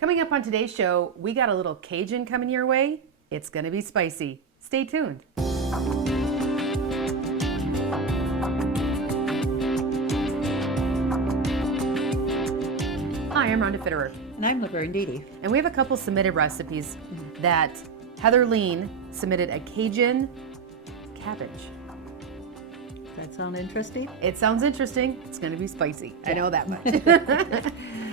Coming up on today's show, we got a little Cajun coming your way. It's going to be spicy. Stay tuned. Hi, I'm Rhonda Fitterer. And I'm Laverne. And we have a couple submitted recipes that Heather Lean submitted a Cajun cabbage. Does that sound interesting? It sounds interesting. It's going to be spicy. Yeah. I know that much.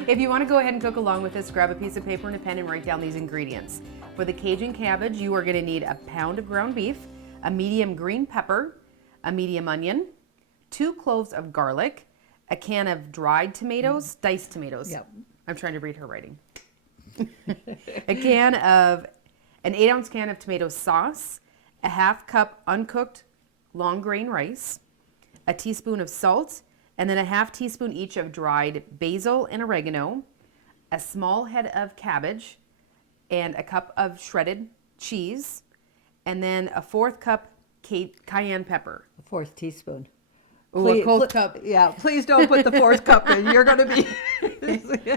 If you want to go ahead and cook along with us, grab a piece of paper and a pen and write down these ingredients. For the Cajun cabbage, you are going to need a pound of ground beef, a medium green pepper, a medium onion, 2 cloves of garlic, a can of dried tomatoes, diced tomatoes. Yep. I'm trying to read her writing. An 8-ounce can of tomato sauce, a half cup uncooked long grain rice, a teaspoon of salt, and then a half teaspoon each of dried basil and oregano, a small head of cabbage, and a cup of shredded cheese, and then a 4th cup cayenne pepper. A 4th teaspoon. Ooh, Please, a fourth cup. Yeah, please don't put the 4th cup in. You're going to be...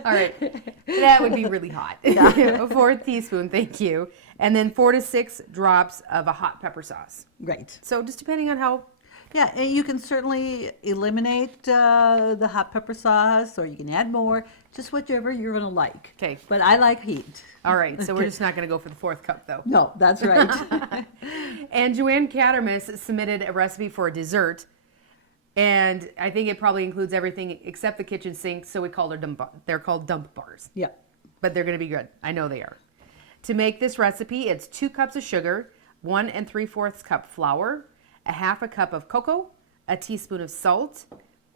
All right. That would be really hot. Yeah. A 4th teaspoon, thank you. And then 4 to 6 drops of a hot pepper sauce. Right. So just depending on how... Yeah, and you can certainly eliminate the hot pepper sauce, or you can add more, just whichever you're going to like. Okay. But I like heat. All right, so we're just not going to go for the 4th cup, though. No, that's right. And Joanne Cattermas submitted a recipe for a dessert, and I think it probably includes everything except the kitchen sink, so we call her they're called dump bars. Yeah. But they're going to be good. I know they are. To make this recipe, it's 2 cups of sugar, 1 3/4 cup flour, a half a cup of cocoa, a teaspoon of salt,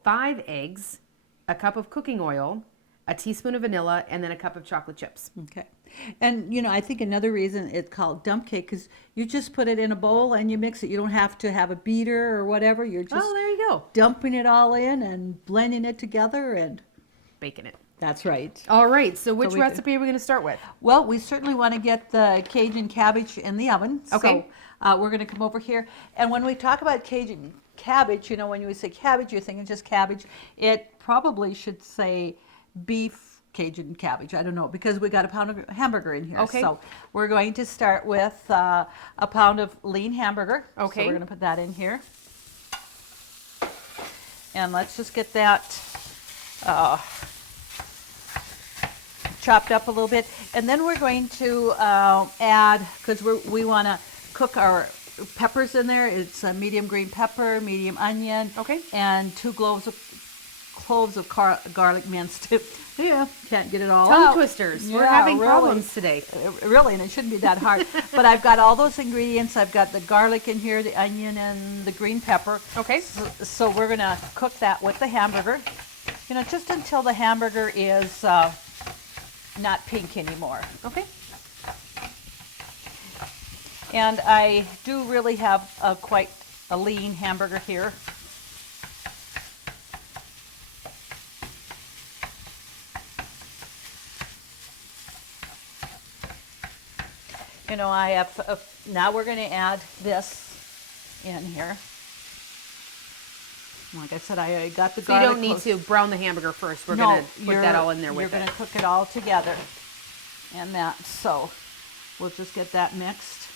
5 eggs, a cup of cooking oil, a teaspoon of vanilla, and then a cup of chocolate chips. Okay. And, you know, I think another reason it's called dump cake because you just put it in a bowl and you mix it. You don't have to have a beater or whatever. You're just there you go. Dumping it all in and blending it together and Baking it. that's right. All right, so which recipe are we going to start with? Well, we certainly want to get the Cajun cabbage in the oven. Okay. So we're going to come over here. And when we talk about Cajun cabbage, you know, when you say cabbage, you're thinking just cabbage. It probably should say beef Cajun cabbage. I don't know, because we got a pound of hamburger in here. Okay. So we're going to start with a pound of lean hamburger. Okay. So we're going to put that in here. And let's just get that chopped up a little bit. And then we're going to add, because we want to cook our peppers in there. It's a medium green pepper, medium onion, Okay. and 2 cloves of garlic minced. Yeah, can't get it all Tongue out. twisters. We're Yeah, having really. problems today. Really, and it shouldn't be that hard. But I've got all those ingredients. I've got the garlic in here, the onion, and the green pepper. Okay. So we're going to cook that with the hamburger, you know, just until the hamburger is not pink anymore. Okay. And I do really have quite a lean hamburger here. You know, I have, now we're going to add this in here. Like I said, I got the So you garlic. don't need to brown the hamburger first. We're No, going to put that all in there with You're going it. to cook it all together. And that, so we'll just get that mixed.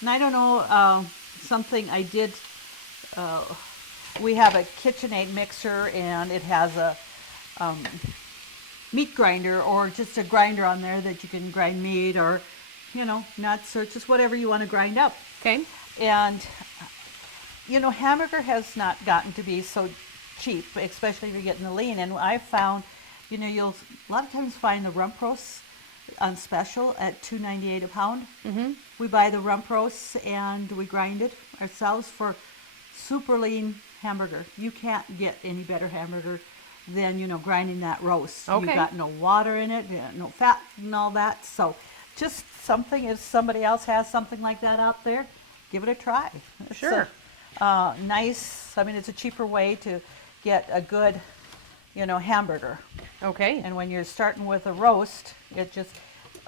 And I don't know, something I did, we have a KitchenAid mixer and it has a meat grinder or just a grinder on there that you can grind meat or, you know, nuts or just whatever you want to grind up. Okay. And, you know, hamburger has not gotten to be so cheap, especially if you're getting the lean. And I found, you know, you'll a lot of times find the rump roasts on special at $2.98 a pound. Mm-hmm. We buy the rump roasts and we grind it ourselves for super lean hamburger. You can't get any better hamburger than, you know, grinding that roast. Okay. You've got no water in it, no fat and all that. So just something, if somebody else has something like that out there, give it a try. It's Sure. Nice, I mean, it's a cheaper way to get a good, you know, hamburger. Okay. And when you're starting with a roast, it just,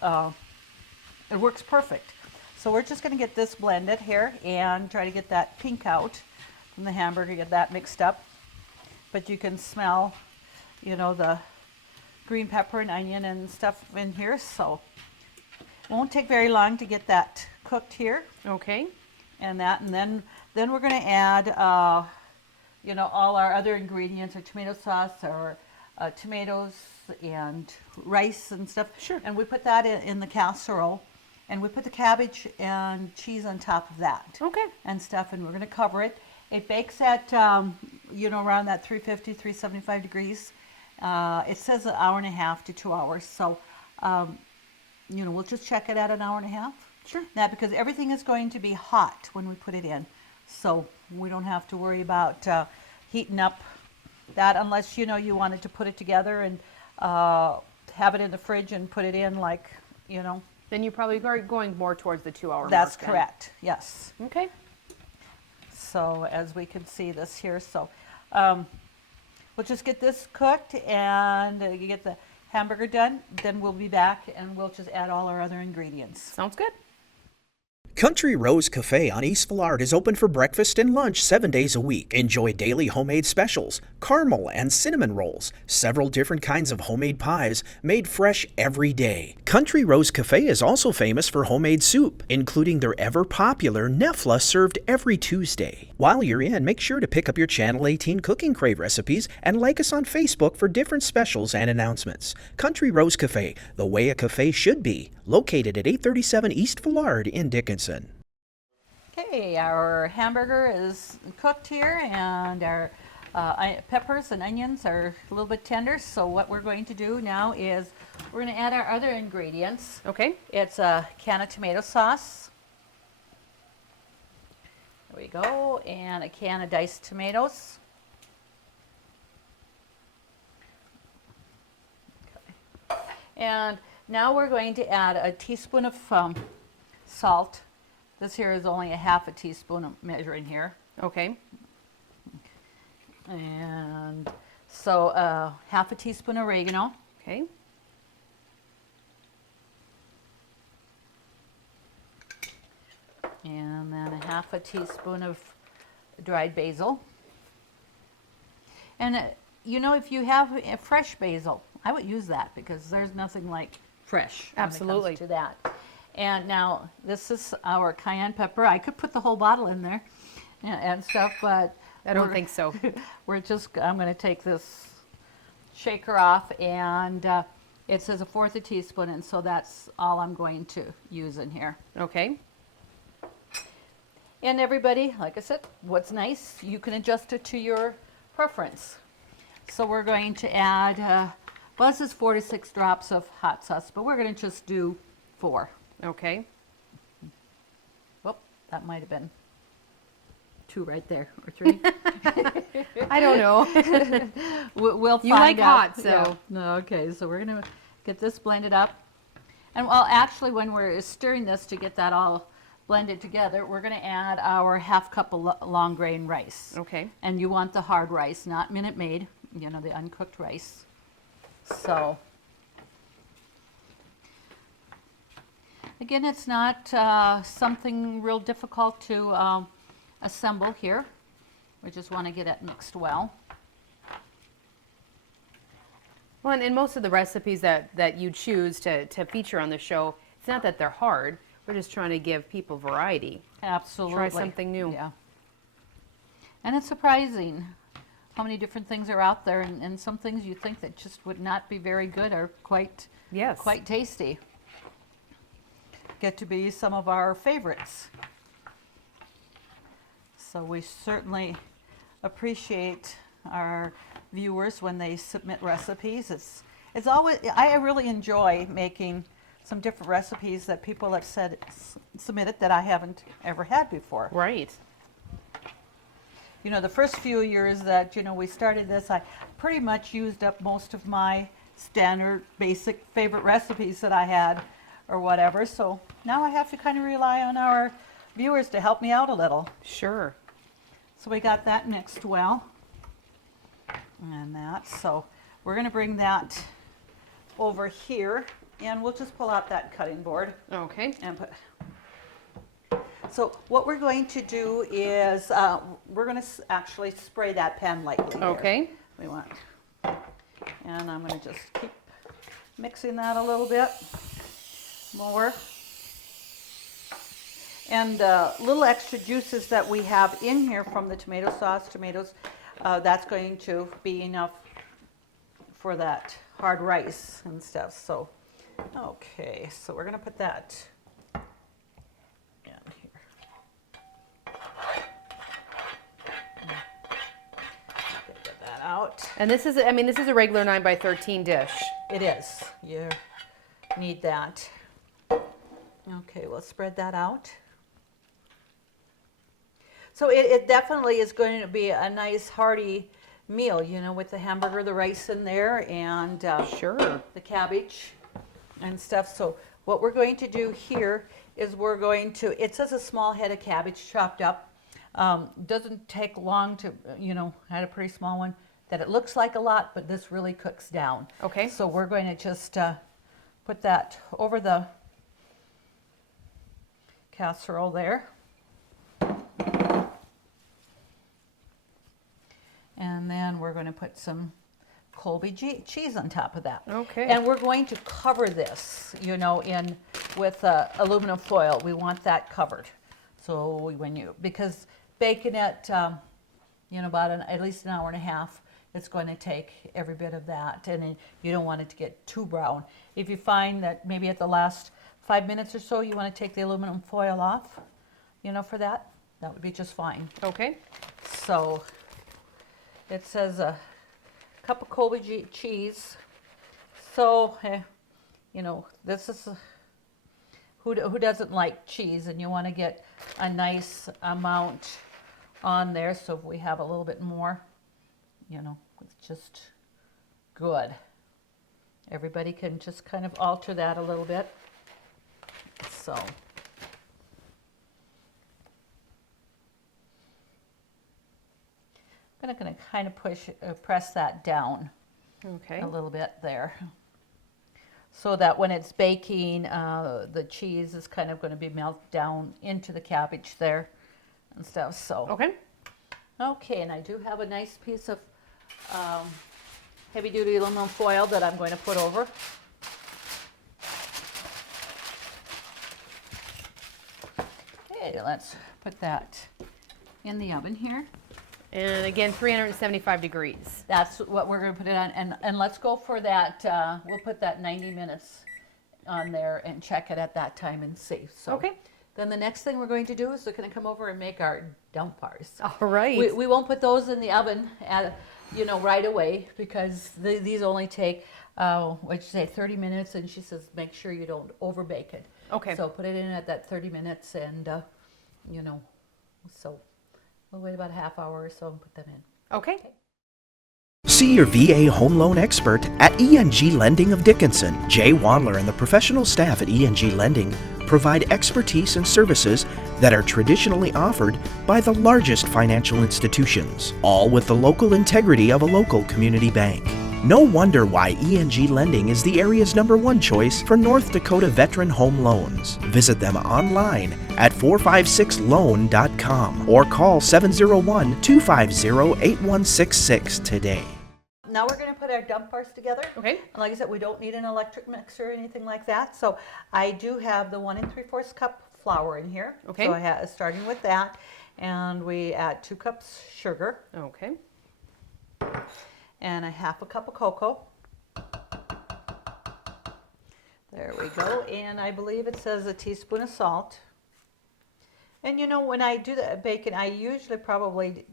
it works perfect. So we're just going to get this blended here and try to get that pink out from the hamburger, get that mixed up. But you can smell, the green pepper and onion and stuff in here, so it won't take very long to get that cooked here. Okay. And then we're going to add all our other ingredients, our tomato sauce, our tomatoes and rice and stuff. Sure. And we put that in the casserole, and we put the cabbage and cheese on top of that. Okay. And stuff, and we're going to cover it. It bakes at around that 350, 375 degrees. It says an hour and a half to 2 hours, so we'll just check it at an hour and a half. Sure. Now, because everything is going to be hot when we put it in, so we don't have to worry about heating up that unless you wanted to put it together and have it in the fridge and put it in Then you probably are going more towards the 2 hour mark. That's then. correct. Yes. Okay. So as we can see this here, so we'll just get this cooked and you get the hamburger done. Then we'll be back and we'll just add all our other ingredients. Sounds good. Country Rose Cafe on East Villard is open for breakfast and lunch 7 days a week. Enjoy daily homemade specials, caramel and cinnamon rolls, several different kinds of homemade pies made fresh every day. Country Rose Cafe is also famous for homemade soup, including their ever-popular Nefla served every Tuesday. While you're in, make sure to pick up your Channel 18 Cooking Crave recipes and like us on Facebook for different specials and announcements. Country Rose Cafe, the way a cafe should be, located at 837 East Villard in Dickinson. Okay, our hamburger is cooked here and our peppers and onions are a little bit tender. So what we're going to do now is we're going to add our other ingredients. Okay. It's a can of tomato sauce. There we go. And a can of diced tomatoes. Okay. And now we're going to add a teaspoon of salt. This here is only a half a teaspoon of measuring here. Okay. And so half a teaspoon oregano. Okay. And then a half a teaspoon of dried basil. And if you have a fresh basil, I would use that because there's nothing like fresh Absolutely. when it comes to that. And now this is our cayenne pepper. I could put the whole bottle in there and stuff, but I don't think so. I'm going to take this shaker off, and it says 1/4 teaspoon, and so that's all I'm going to use in here. Okay. And everybody, like I said, what's nice, you can adjust it to your preference. So we're going to add, this is 4 to 6 drops of hot sauce, but we're going to just do 4. Okay. Whoop, that might have been 2 right there, or 3. I don't know. We'll You find like out. hot, so. Yeah. No, okay, so we're going to get this blended up. And well, actually, when we're stirring this to get that all blended together, we're going to add our 1/2 cup of long grain rice. Okay. And you want the hard rice, not Minute Maid, the uncooked rice. So, again, it's not something real difficult to assemble here. We just want to get it mixed well. Well, and most of the recipes that you choose to feature on the show, it's not that they're hard. We're just trying to give people variety. Absolutely. Try something new. Yeah. And it's surprising how many different things are out there, and some things you think that just would not be very good are quite tasty. Get to be some of our favorites. So we certainly appreciate our viewers when they submit recipes. It's always, I really enjoy making some different recipes that people have submitted that I haven't ever had before. Right. The first few years that we started this, I pretty much used up most of my standard basic favorite recipes that I had or whatever. So now I have to kind of rely on our viewers to help me out a little. Sure. So we got that mixed well. And that, so we're going to bring that over here, and we'll just pull out that cutting board. Okay. And put. So what we're going to do is we're going to actually spray that pan lightly. Okay. Here. We want, And I'm going to just keep mixing that a little bit more. And little extra juices that we have in here from the tomato sauce, tomatoes, that's going to be enough for that hard rice and stuff. So, okay, so we're going to put that in here. Get that out. And this is, I mean, this is a regular 9x13 dish. It is. You need that. Okay, we'll spread that out. So it definitely is going to be a nice hearty meal, you know, with the hamburger, the rice in there, and Sure. the cabbage and stuff. So what we're going to do here is we're going to, it says a small head of cabbage chopped up. Doesn't take long to, you know, I had a pretty small one that it looks like a lot, but this really cooks down. Okay. So we're going to just put that over the casserole there. And then we're going to put some Colby cheese on top of that. Okay. And we're going to cover this, you know, in with aluminum foil. We want that covered. So when you, because baking it, you know, about at least an hour and a half, it's going to take every bit of that, and then you don't want it to get too brown. If you find that maybe at the last 5 minutes or so you want to take the aluminum foil off, you know, for that would be just fine. Okay. So it says a cup of Colby cheese. So, you know, this is who doesn't like cheese, and you want to get a nice amount on there. So if we have a little bit more, you know, it's just good. Everybody can just kind of alter that a little bit. So. I'm going to kind of press that down Okay. a little bit there, so that when it's baking, the cheese is kind of going to be melted down into the cabbage there and stuff. So Okay. okay, and I do have a nice piece of heavy-duty aluminum foil that I'm going to put over. Okay, let's put that in the oven here. And again, 375 degrees. That's what we're going to put it on, and let's go for that. We'll put that 90 minutes on there and check it at that time and see. So Okay. Then the next thing we're going to do is we're going to come over and make our dump bars. All right. We won't put those in the oven, you know, right away, because these only take, what'd you say, 30 minutes, and she says make sure you don't over bake it. Okay. So put it in at that 30 minutes, and you know, so. We'll wait about a half hour or so and put them in. Okay. See your VA home loan expert at ENG Lending of Dickinson. Jay Wandler and the professional staff at ENG Lending provide expertise and services that are traditionally offered by the largest financial institutions, all with the local integrity of a local community bank. No wonder why ENG Lending is the area's #1 choice for North Dakota veteran home loans. Visit them online at 456loan.com or call 701-250-8166 today. Now we're going to put our dump bars together. Okay. And like I said, we don't need an electric mixer or anything like that. So I do have the 1 3/4 cup flour in here. Okay. So I have, starting with that, and we add 2 cups sugar Okay. and a 1/2 cup of cocoa. There we go. And I believe it says a teaspoon of salt. And you know, when I do the bacon, I usually probably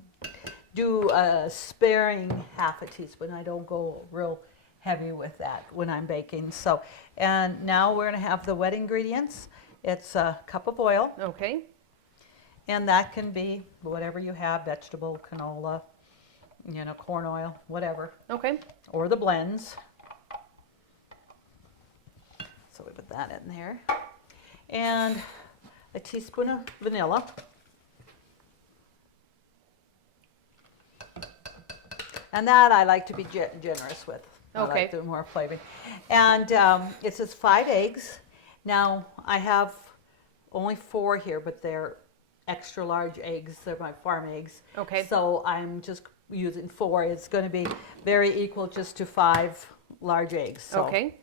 do a sparing 1/2 teaspoon. I don't go real heavy with that when I'm baking. So, and now we're going to have the wet ingredients. It's a cup of oil, Okay. and that can be whatever you have, vegetable, canola, you know, corn oil, whatever, Okay. or the blends. So we put that in there. And a teaspoon of vanilla. And that I like to be generous with. I Okay. like the more flavoring. And it says 5 eggs. Now I have only 4 here, but they're extra large eggs. They're my farm eggs. Okay. So I'm just using 4, it's going to be very equal just to 5 large eggs. So, Okay.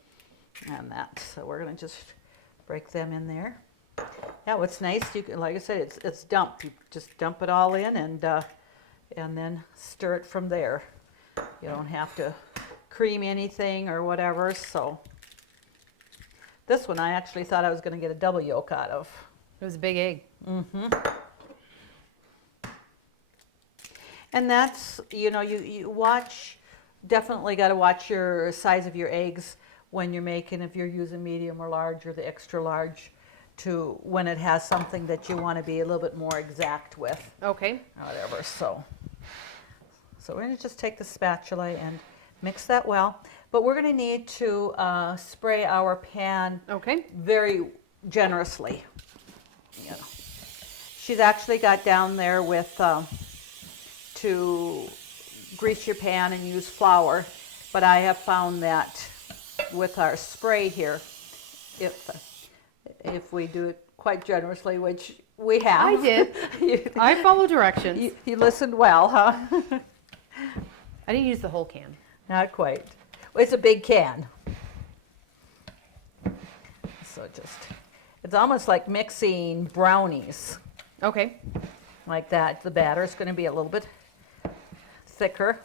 and that, so we're going to just break them in there. Yeah, what's nice, you can, like I said, it's dumped. You just dump it all in and then stir it from there. You don't have to cream anything or whatever. So this one I actually thought I was going to get a double yolk out of. It was a big egg. And that's, you watch, definitely got to watch your size of your eggs when you're making, if you're using medium or large or the extra large, to when it has something that you want to be a little bit more exact with. Okay. Or whatever. So we're going to just take the spatula and mix that well. But we're going to need to spray our pan Okay. very generously. You know. She's actually got down there with to grease your pan and use flour, but I have found that with our spray here, if we do it quite generously, which we have. I did. I follow directions. You listened well, huh? I didn't use the whole can. Not quite. Well, it's a big can. So it's almost like mixing brownies. Okay. Like that. The batter is going to be a little bit thicker.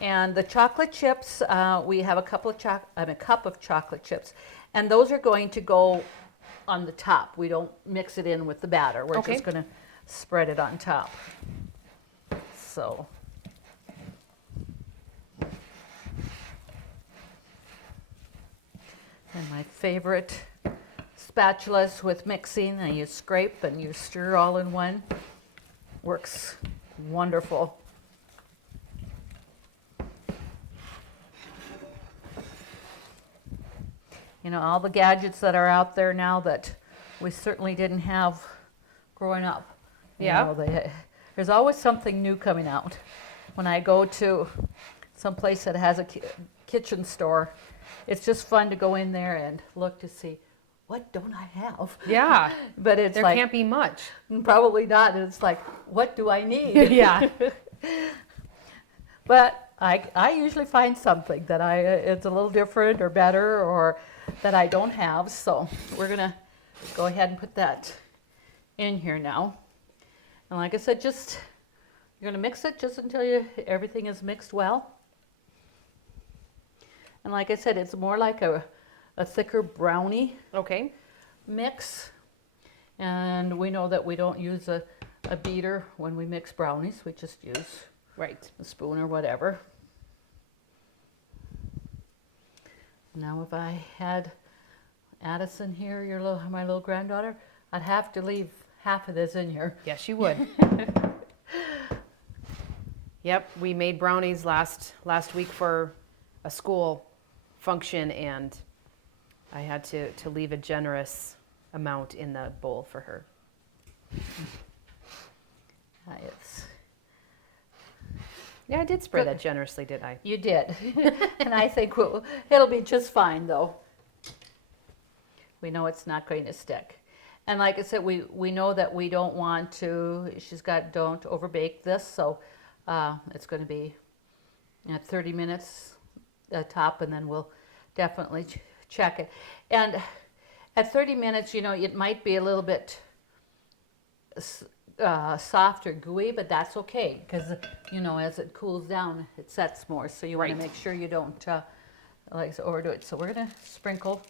And the chocolate chips, we have a cup of chocolate chips, and those are going to go on the top. We don't mix it in with the batter. We're Okay. just going to spread it on top. So. And my favorite spatulas with mixing, and you scrape and you stir all in one. Works wonderful. All the gadgets that are out there now that we certainly didn't have growing up. Yeah. There's always something new coming out. When I go to some place that has a kitchen store, it's just fun to go in there and look to see, what don't I have? Yeah. But it's There like, can't be much. probably not. It's like, what do I need? Yeah. But I usually find something that it's a little different or better or that I don't have. So we're going to go ahead and put that in here now. And like I said, you're going to mix it just until everything is mixed well. And like I said, it's more like a thicker brownie Okay. mix. And we know that we don't use a beater when we mix brownies. We just use Right. a spoon or whatever. Now if I had Addison here, my little granddaughter, I'd have to leave half of this in here. Yes, you would. Yep, we made brownies last week for a school function, and I had to leave a generous amount in the bowl for her. Yeah, I did spray that generously, did I? You did. And I think it'll be just fine, though. We know it's not going to stick. And like I said, we know that we don't want to, don't overbake this, so it's going to be 30 minutes top, and then we'll definitely check it. And at 30 minutes, it might be a little bit soft or gooey, but that's okay, because as it cools down, it sets more. So you want to Right. make sure you don't overdo it. So we're going to sprinkle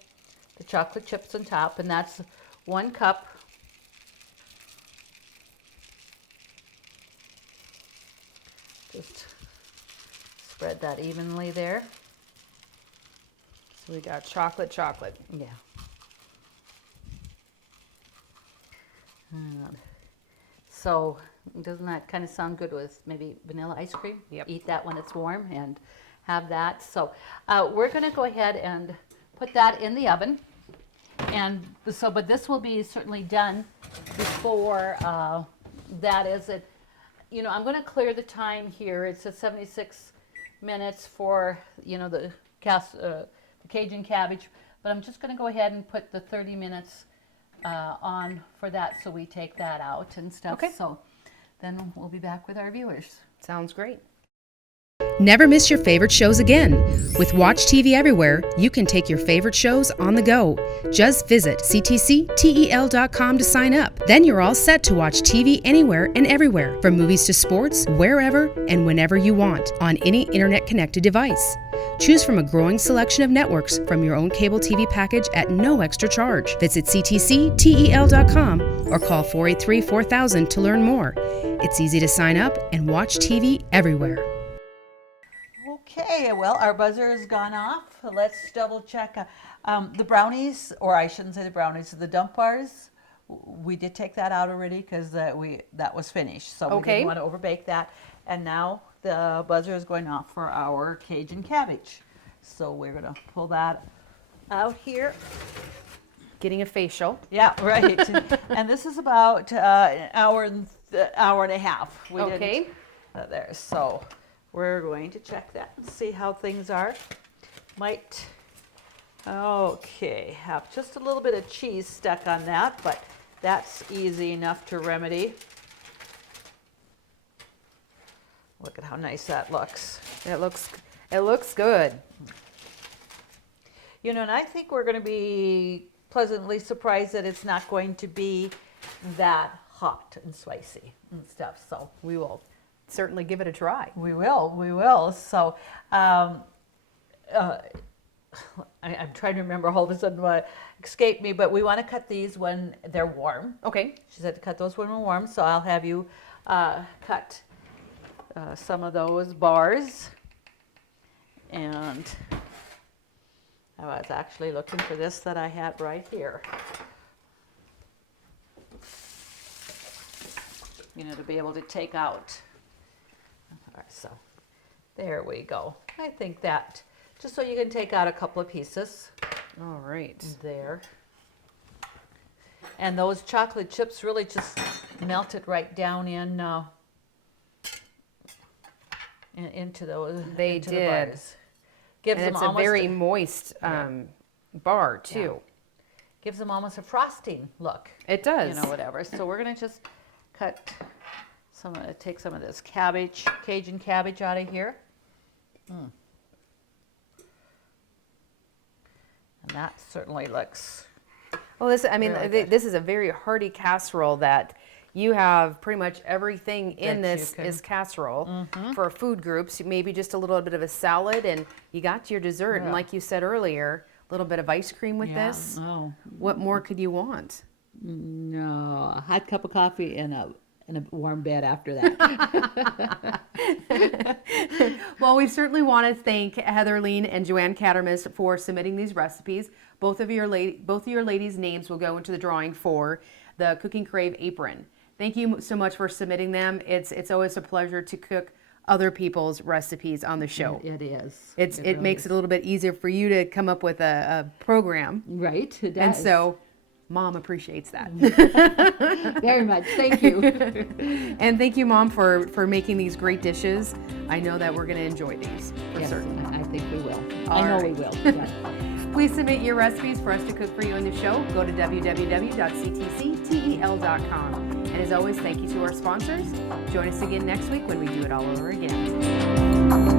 the chocolate chips on top, and that's 1 cup. Just spread that evenly there. So we got chocolate. Yeah. So doesn't that kind of sound good with maybe vanilla ice cream? Yep. Eat that when it's warm and have that. So we're going to go ahead and put that in the oven. And so, but this will be certainly done before that is it. I'm going to clear the time here. It's at 76 minutes for, the Cajun cabbage. But I'm just going to go ahead and put the 30 minutes on for that, so we take that out and stuff. Okay. So then we'll be back with our viewers. Sounds great. Never miss your favorite shows again. With Watch TV Everywhere, you can take your favorite shows on the go. Just visit ctctel.com to sign up. Then you're all set to watch TV anywhere and everywhere, from movies to sports, wherever and whenever you want, on any internet-connected device. Choose from a growing selection of networks from your own cable TV package at no extra charge. Visit ctctel.com or call 483-4000 to learn more. It's easy to sign up and watch TV everywhere. Okay, well, our buzzer has gone off. Let's double check. The brownies, or I shouldn't say the brownies, the dump bars, we did take that out already because that was finished. So we didn't want to overbake that. And now the buzzer is going off for our Cajun cabbage. So we're going to pull that out here. Getting a facial. Yeah, right. And this is about an hour and a half. We Okay. didn't, there. So we're going to check that and see how things are. Okay, have just a little bit of cheese stuck on that, but that's easy enough to remedy. Look at how nice that looks. It looks good. You know, and I think we're going to be pleasantly surprised that it's not going to be that hot and spicy and stuff. So We will certainly give it a try. we will. So I'm trying to remember, all of a sudden what escaped me, but we want to cut these when they're warm. Okay. She said to cut those when we're warm, so I'll have you cut some of those bars. And I was actually looking for this that I had right here. You know, to be able to take out. All right, so there we go. I think that, just so you can take out a couple of pieces. All right. There. And those chocolate chips really just melted right down into those. They into did. The bars. Gives And them it's a almost very moist bar too. gives them almost a frosting look. It does. You know, whatever. So we're gonna just cut take some of this cabbage, Cajun cabbage out of here. And that certainly looks. Well, this Really good. this is a very hearty casserole that you have pretty much everything in That you this can- is casserole for food groups. Maybe just a little bit of a salad, and you got your dessert. And Yeah. like you said earlier, a little bit of ice cream with this. Oh, What more could you want? no, a hot cup of coffee and a warm bed after that. Well, we certainly want to thank Heather Lean and Joanne Cattermas for submitting these recipes. Both of your ladies' names will go into the drawing for the Cooking Crave apron. Thank you so much for submitting them. It's always a pleasure to cook other people's recipes on the show. It is. It really makes is. it a little bit easier for you to come up with a program. Right, it does. And so Mom appreciates that. Very much. Thank you. And thank you, Mom, for making these great dishes. I know that we're going to enjoy these for Yes, certain. I think we will. All I know right. we will. Yeah. Please submit your recipes for us to cook for you on the show. Go to www.ctctel.com. And as always, thank you to our sponsors. Join us again next week when we do it all over again.